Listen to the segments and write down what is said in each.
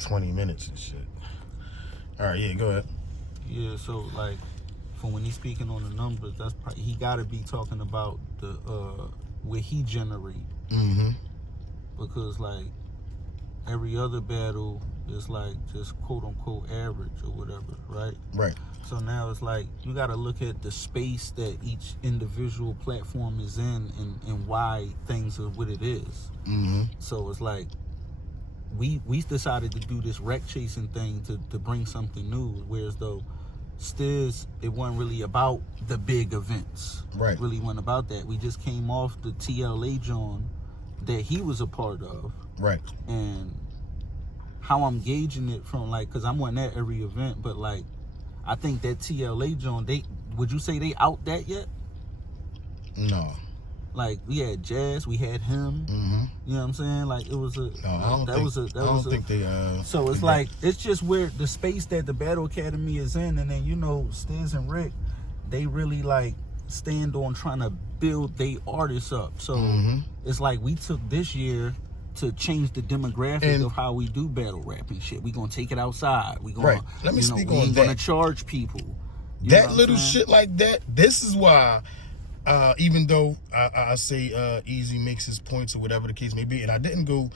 20 minutes and shit. All right, yeah, go ahead. Yeah, so like, for when he's speaking on the numbers, that's probably, he got to be talking about the where he generate. Mm-hmm. Because like every other battle is like just quote unquote average or whatever, right? Right. So now it's like you got to look at the space that each individual platform is in and why things are what it is. Mm-hmm. So it's like we decided to do this wreck chasing thing to bring something new, whereas though Stiz, it wasn't really about the big events. Right. It really wasn't about that. We just came off the TLA John that he was a part of. Right. And how I'm gauging it from, like, because I'm wasn't at every event, but like I think that TLA John, would you say they out that yet? No. Like we had Jazz, we had him. Mm-hmm. You know what I'm saying? Like it was a. No, I don't think they. So it's like it's just where the space that the Battle Academy is in, and then Stiz and Rick, they really like stand on trying to build their artists up. So it's like we took this year to change the demographic of how we do battle rap and shit. We gonna take it outside. We gonna right. Let me speak on that. We gonna charge people. That little shit like that. This is why. Even though I say Eazy makes his points or whatever the case may be, and I didn't go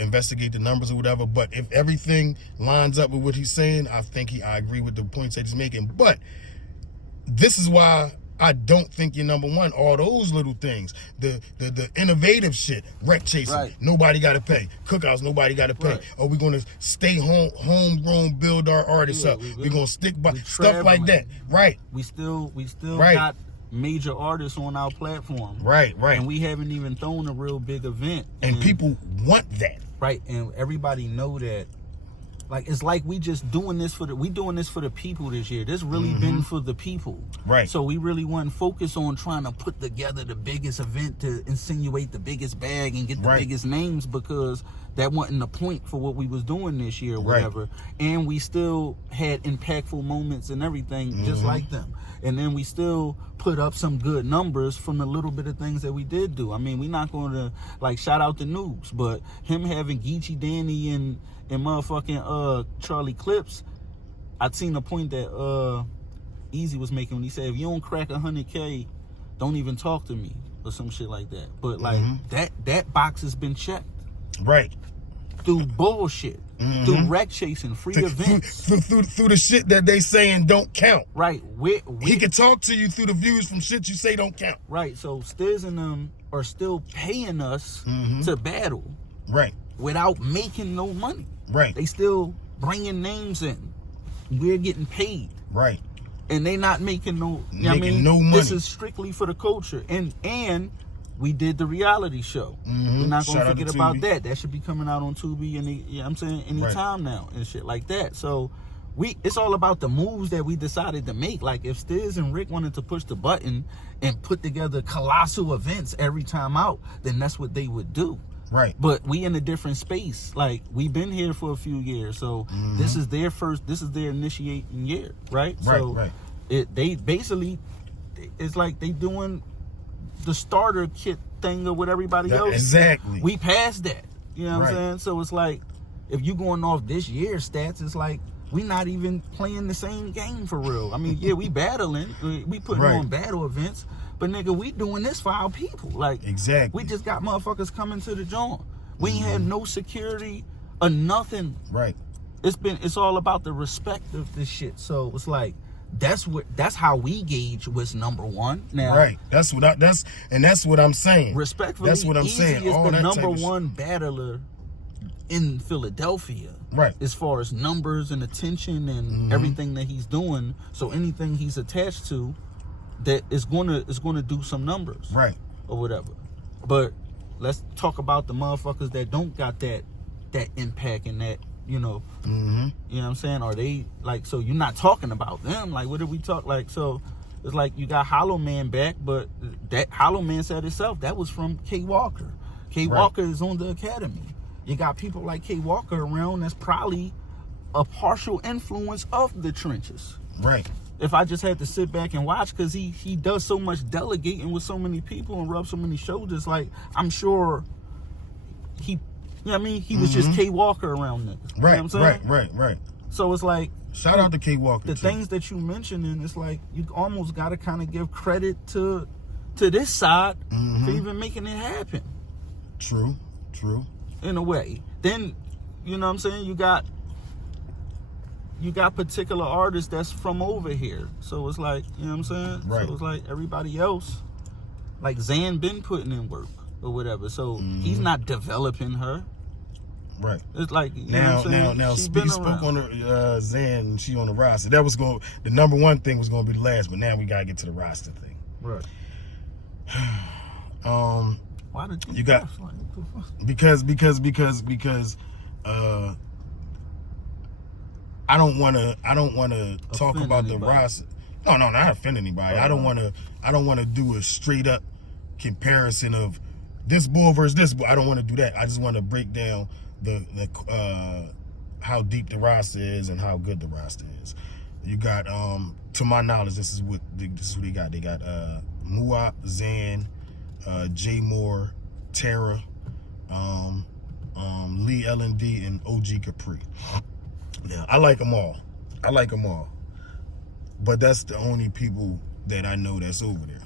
investigate the numbers or whatever, but if everything lines up with what he's saying, I agree with the points that he's making. But this is why I don't think you're number one. All those little things, the innovative shit, wreck chasing, right. Nobody got to pay. Cookouts, nobody got to pay. Right. Or we're gonna stay homegrown, build our artists up. We're gonna stick by stuff like that. Right. We still right. got major artists on our platform. Right. And we haven't even thrown a real big event. And people want that. Right. And everybody know that. Like, it's like we just doing this for the people this year. This really been for the people. Right. So we really wasn't focused on trying to put together the biggest event to insinuate the biggest bag and get the biggest names, because that wasn't the point for what we was doing this year or whatever. Right. And we still had impactful moments and everything just like them. And then we still put up some good numbers from the little bit of things that we did do. I mean, we're not going to, like, shout out the Noobs, but him having Geechee Danny and motherfucking Charlie Clips, I'd seen a point that Eazy was making when he said, if you don't crack 100K, don't even talk to me, or some shit like that. But like that box has been checked. Right. Through bullshit. Through wreck chasing, free events. Through the shit that they saying don't count. Right. He can talk to you through the views from shit you say don't count. Right. So Stiz and them are still paying us to battle. Right. Without making no money. Right. They still bringing names in. We're getting paid. Right. And they not making no, no money. This is strictly for the culture. And we did the reality show. We're not going to forget about that. That should be coming out on Tubi anytime now and shit like that. So it's all about the moves that we decided to make. Like, if Stiz and Rick wanted to push the button and put together colossal events every time out, then that's what they would do. Right. But we in a different space. Like, we've been here for a few years, so this is their initiating year, right? Right. They basically, it's like they doing the starter kit thing or what everybody else. Exactly. We passed that. You know what I'm saying? So it's like, if you going off this year's stats, it's like we not even playing the same game for real. I mean, yeah, we battling, we putting on battle events. But nigga, we doing this for our people. Like, exactly. We just got motherfuckers coming to the joint. We ain't had no security or nothing. Right. It's all about the respect of this shit. So it's like that's how we gauge what's number one now. Right. That's what I'm saying. Respectfully, that's what I'm saying. Eazy is all the number one battler in Philadelphia. Right. As far as numbers and attention and everything that he's doing. So anything he's attached to, that is gonna do some numbers, right, or whatever. But let's talk about the motherfuckers that don't got that impact and that, you know what I'm saying? Are they like, so you're not talking about them? Like, what did we talk like? So it's like you got Hollow Man back, but that Hollow Man said itself that was from K Walker. K Walker is on the Academy. You got people like K Walker around that's probably a partial influence of the trenches. Right. If I just had to sit back and watch, because he does so much delegating with so many people and rub so many shoulders, like, I'm sure he You know what I mean? He was just K Walker around niggas. You know what I'm saying? Right. So it's like, shout out to K Walker. The things that you mentioned, and it's like you almost got to kind of give credit to this side for even making it happen. True. In a way. Then, you know what I'm saying? You got particular artists that's from over here. So it's like, you know what I'm saying? Right. So it's like everybody else, like Zan been putting in work or whatever. So he's not developing her. Right. It's like, you know what I'm saying? Now spoke on the Zan, and she on the roster. That was the number one thing was going to be the last, but now we got to get to the roster thing. Right. Why did you got because I don't want to talk about the roster. No, not offend anybody. I don't want to do a straight up comparison of this bull versus this bull. I don't want to do that. I just want to break down the how deep the roster is and how good the roster is. You got to my knowledge, this is what they got. They got Muap, Zan, J Moore, Tara, Lee L&D, and OG Capri. Now, I like them all. But that's the only people that I know that's over there.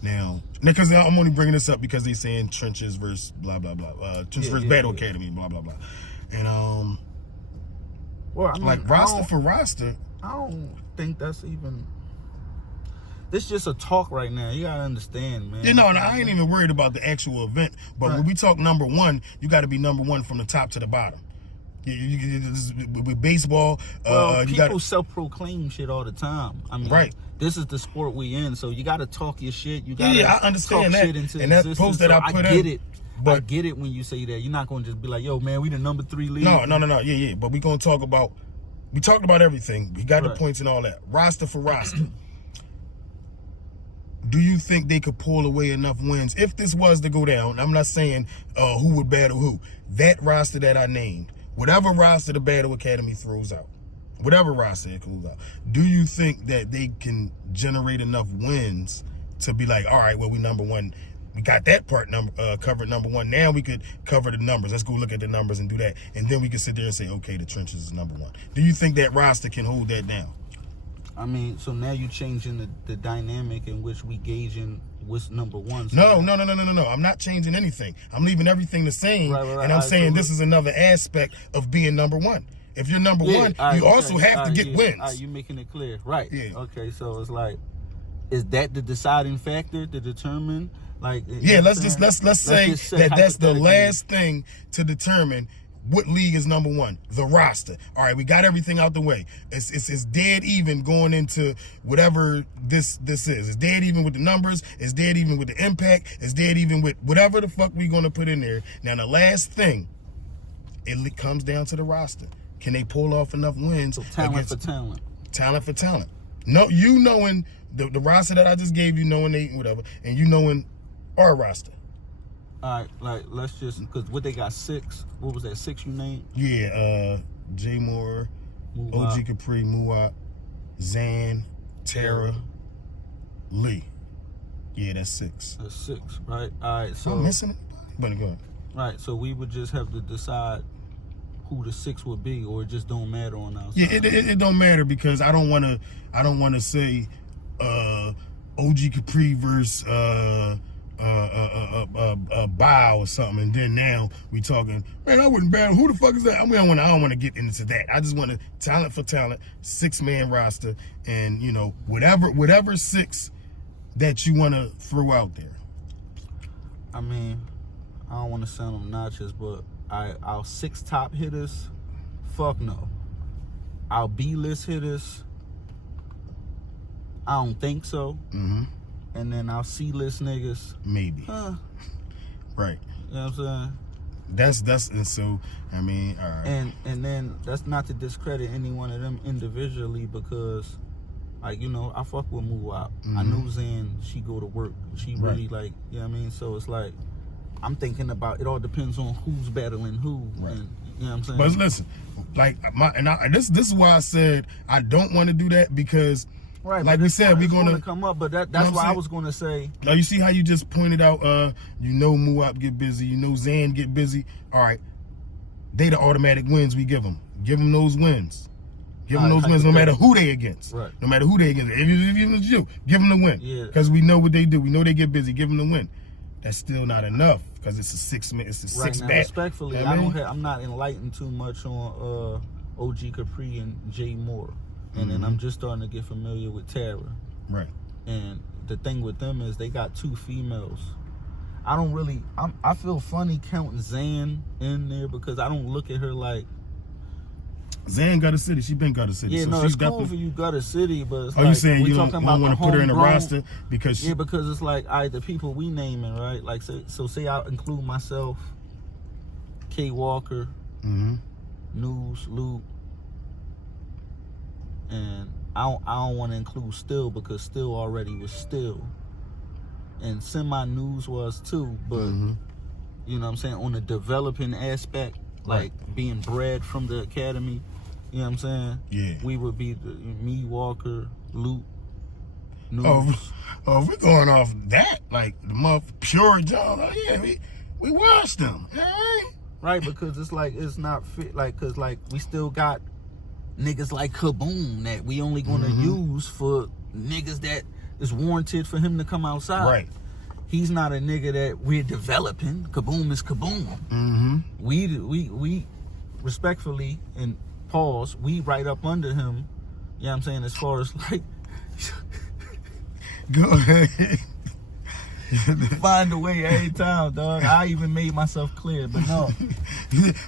Now, because I'm only bringing this up because they're saying trenches versus blah, blah, blah. Trenches versus Battle Academy, blah, blah, blah. And, well, I mean, like, roster for roster. I don't think that's even... This just a talk right now. You gotta understand, man. Yeah, no, I ain't even worried about the actual event. But when we talk number one, you got to be number one from the top to the bottom. With baseball, people self-proclaim shit all the time. I mean, this is the sport we in, so you got to talk your shit. You got to I understand talk that. Shit into and that existence. post that I put in. But I get it when you say that. You're not going to just be like, yo, man, we the number 3 league. No. Yeah. But we going to talk about, we talked about everything. We got the points and all that. Roster for roster. Do you think they could pull away enough wins? If this was to go down, I'm not saying who would battle who. That roster that I named, whatever roster the Battle Academy throws out, whatever roster it goes out, do you think that they can generate enough wins to be like, all right, well, we number one. We got that part covered number one. Now we could cover the numbers. Let's go look at the numbers and do that. And then we can sit there and say, okay, the trenches is number one. Do you think that roster can hold that down? I mean, so now you're changing the dynamic in which we gauging what's number one. So no. I'm not changing anything. I'm leaving everything the same. And I'm saying this is another aspect of being number one. If you're number one, you also have to get wins. You're making it clear. Right. Yeah. Okay, so it's like, is that the deciding factor to determine? Like, let's say that's the last thing to determine what league is number one. The roster. All right, we got everything out the way. It's dead even going into whatever this is. It's dead even with the numbers. It's dead even with the impact. It's dead even with whatever the fuck we gonna put in there. Now the last thing, it comes down to the roster. Can they pull off enough wins? So talent for talent. Talent for talent. No, you knowing the roster that I just gave you, knowing they whatever, and you knowing our roster. All right, like, let's just, because what they got 6, what was that, 6 you named? Yeah, J Moore, OG Capri, Muap, Zan, Tara, Lee. Yeah, that's 6. That's 6, right? All right, so. I'm missing it? Better go ahead. Right, so we would just have to decide who the 6 would be, or it just don't matter on our side. Yeah, it don't matter because I don't want to say OG Capri versus a bow or something, and then now we talking, man, I wouldn't battle. Who the fuck is that? I don't want to get into that. I just want to talent for talent, 6-man roster, and whatever 6 that you want to throw out there. I mean, I don't want to sound obnoxious, but our 6 top hitters, fuck no. Our B-list hitters, I don't think so. Mm-hmm. And then our C-list niggas, maybe. Right. You know what I'm saying? That's and so I mean, all right. And then that's not to discredit any one of them individually because, like, I fuck with Muap. I know Zan, she go to work. She really like, you know what I mean? So it's like, I'm thinking about, it all depends on who's battling who. Right. And, you know what I'm saying? But listen, like this is why I said I don't want to do that because. Right, like we said, we're going to come up, but that's why I was going to say. Now, you see how you just pointed out, Muap get busy, Zan get busy. All right, they the automatic wins we give them. Give them those wins. Give them those wins no matter who they against. Right. No matter who they against. If it's you, give them the win. Yeah. Because we know what they do. We know they get busy. Give them the win. That's still not enough because it's a six now, bat. Respectfully, I'm not enlightened too much on OG Capri and Jay Moore. And then I'm just starting to get familiar with Tara. Right. And the thing with them is they got 2 females. I feel funny counting Zan in there because I don't look at her like Zan Gutter City. She been Gutter City. Yeah, so no, she's it's cool for you Gutter City, but it's you saying you don't want to put her in the roster because yeah, because it's like the people we naming, right? Like say I include myself, K Walker, News, Luke, and I don't want to include Still because Still already was Still. And Semi-News was too, but you know what I'm saying, on the developing aspect, like being bred from the academy, you know what I'm saying? Yeah. We would be me, Walker, Luke, News. Oh, we're going off that, like the pure John. Oh yeah, we watched them. Right, because it's like it's not fit, like because like we still got niggas like Kaboom that we only gonna use for niggas that is warranted for him to come outside. Right. He's not a nigga that we're developing. Kaboom is Kaboom. We respectfully and pause, we right up under him. You know what I'm saying? As far as like go ahead. Find a way every time, dog. I even made myself clear, but no.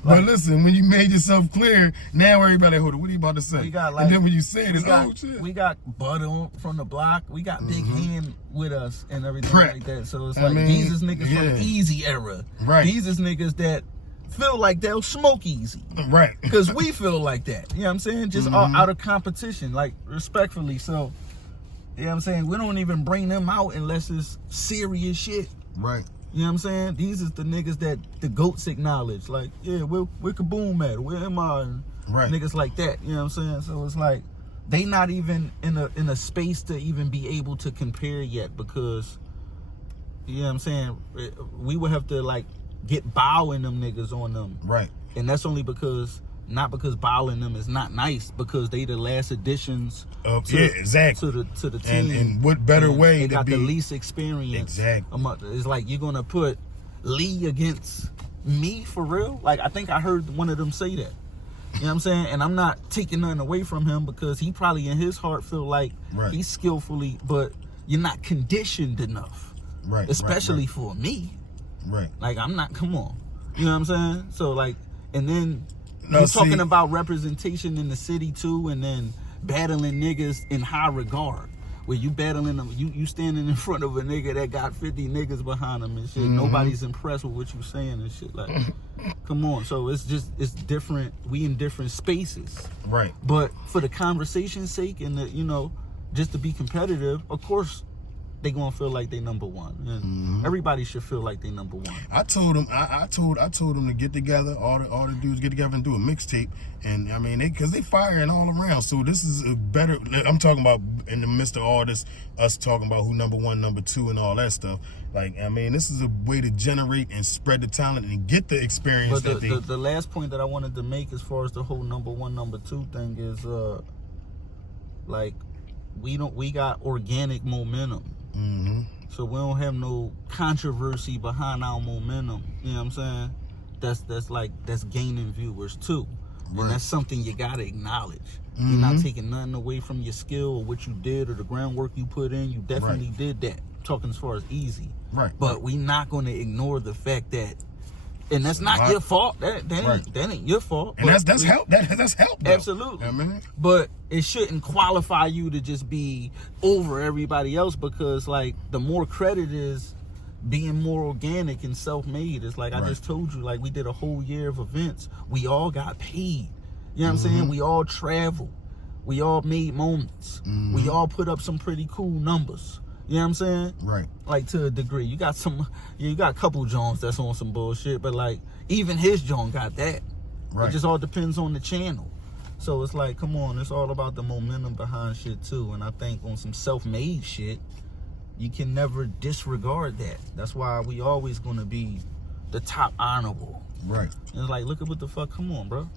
But listen, when you made yourself clear, now everybody, hold on, what are you about to say? We got, and then when you say it, it's shit. We got Bud on from the block. We got Big Hand with us and everything like that. So it's like these is niggas from the Eazy era. Right. These is niggas that feel like they'll smoke Eazy. Right. Because we feel like that. You know what I'm saying? Just all out of competition, like respectfully. So, you know what I'm saying? We don't even bring them out unless it's serious shit. Right. You know what I'm saying? These is the niggas that the GOATs acknowledge. Like, yeah, where Kaboom at? Where am I? Right. Niggas like that. You know what I'm saying? So it's like they not even in a space to even be able to compare yet because, you know what I'm saying? We would have to like get bowing them niggas on them. Right. And that's only because, not because bowling them is not nice, because they the last additions exactly. to the team. And what better way they to got be the least experience. Exactly. It's like you're gonna put Lee against me for real? Like I think I heard one of them say that. You know what I'm saying? And I'm not taking nothing away from him because he probably in his heart feel like he's skillfully, but you're not conditioned enough. Right. Especially for me. Right. Like I'm not, come on. You know what I'm saying? So like, and then we're talking about representation in the city too, and then battling niggas in high regard. Where you battling them, you standing in front of a nigga that got 50 niggas behind him and shit. Nobody's impressed with what you saying and shit. Like, come on. So it's different. We in different spaces. Right. But for the conversation's sake and the, you know, just to be competitive, of course, they gonna feel like they number one. And everybody should feel like they number one. I told them, I told them to get together. All the dudes get together and do a mixtape. And I mean, because they firing all around. So this is a better. I'm talking about in the midst of all this, us talking about who number one, number two, and all that stuff. Like, I mean, this is a way to generate and spread the talent and get the experience. But the last point that I wanted to make, as far as the whole number one, number two thing, is like we got organic momentum. So we don't have no controversy behind our momentum. You know what I'm saying? That's gaining viewers too. And that's something you gotta acknowledge. You're not taking nothing away from your skill or what you did or the groundwork you put in. You definitely did that. I'm talking as far as Eazy. Right. But we not gonna ignore the fact that, and that's not your fault. That ain't your fault. And that's help. That's help. Though. Absolutely. I mean, but it shouldn't qualify you to just be over everybody else, because like the more credit is being more organic and self-made. It's like I just told you, like we did a whole year of events. We all got paid. You know what I'm saying? We all traveled. We all made moments. We all put up some pretty cool numbers. You know what I'm saying? Right. Like to a degree. You got a couple Jones that's on some bullshit, but like even his John got that. Right. It just all depends on the channel. So it's like, come on, it's all about the momentum behind shit too. And I think on some self-made shit, you can never disregard that. That's why we always gonna be the top honorable. Right. And it's like, look at what the fuck. Come on, bro.